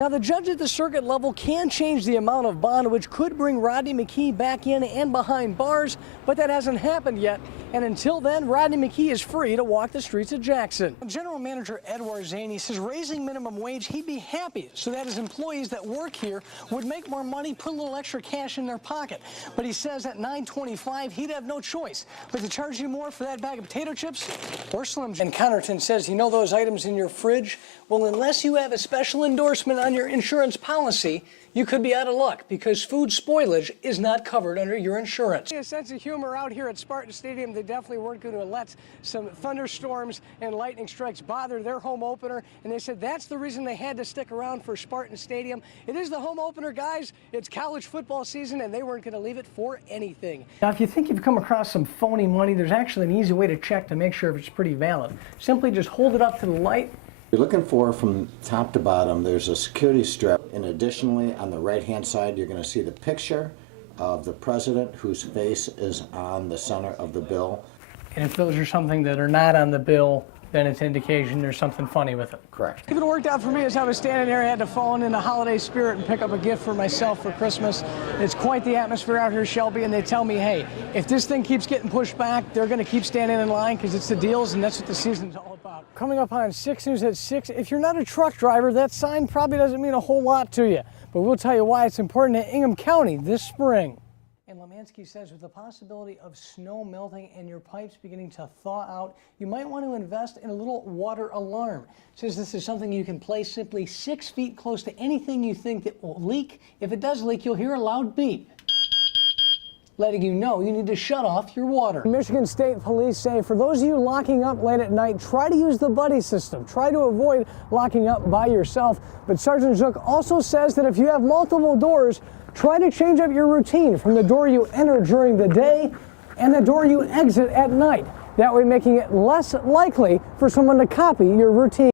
Now, the judge at the circuit level can change the amount of bond, which could bring Rodney McKee back in and behind bars, but that hasn't happened yet. And until then, Rodney McKee is free to walk the streets of Jackson. General Manager Edward Zaney says raising minimum wage, he'd be happy so that his employees that work here would make more money, put a little extra cash in their pocket. But he says at $9.25, he'd have no choice but to charge you more for that bag of potato chips or Slim Jim. And Connerton says, you know those items in your fridge? Well, unless you have a special endorsement on your insurance policy, you could be out of luck because food spoilage is not covered under your insurance. A sense of humor out here at Spartan Stadium. They definitely weren't going to let some thunderstorms and lightning strikes bother their home opener, and they said that's the reason they had to stick around for Spartan Stadium. It is the home opener, guys. It's college football season, and they weren't going to leave it for anything. Now, if you think you've come across some phony money, there's actually an easy way to check to make sure if it's pretty valid. Simply just hold it up to the light. You're looking for from top to bottom, there's a security strip, and additionally on the right hand side you're going to see the picture of the president whose face is on the center of the bill. And if those are something that are not on the bill, then it's indication there's something funny with it. Correct. If it worked out for me as I was standing there, I had to fall in the holiday spirit and pick up a gift for myself for Christmas. It's quite the atmosphere out here, Shelby, and they tell me, hey, if this thing keeps getting pushed back, they're going to keep standing in line because it's the deals, and that's what the season's all about. Coming up on 6 News at 6, if you're not a truck driver, that sign probably doesn't mean a whole lot to you, but we'll tell you why it's important to Ingham County this spring. And Lemansky says with the possibility of snow melting and your pipes beginning to thaw out, you might want to invest in a little water alarm. Says this is something you can place simply 6 feet close to anything you think that will leak. If it does leak, you'll hear a loud beep, letting you know you need to shut off your water. Michigan State Police say for those of you locking up late at night, try to use the buddy system. Try to avoid locking up by yourself. But Sergeant Zook also says that if you have multiple doors, try to change up your routine from the door you enter during the day and the door you exit at night. That way making it less likely for someone to copy your routine.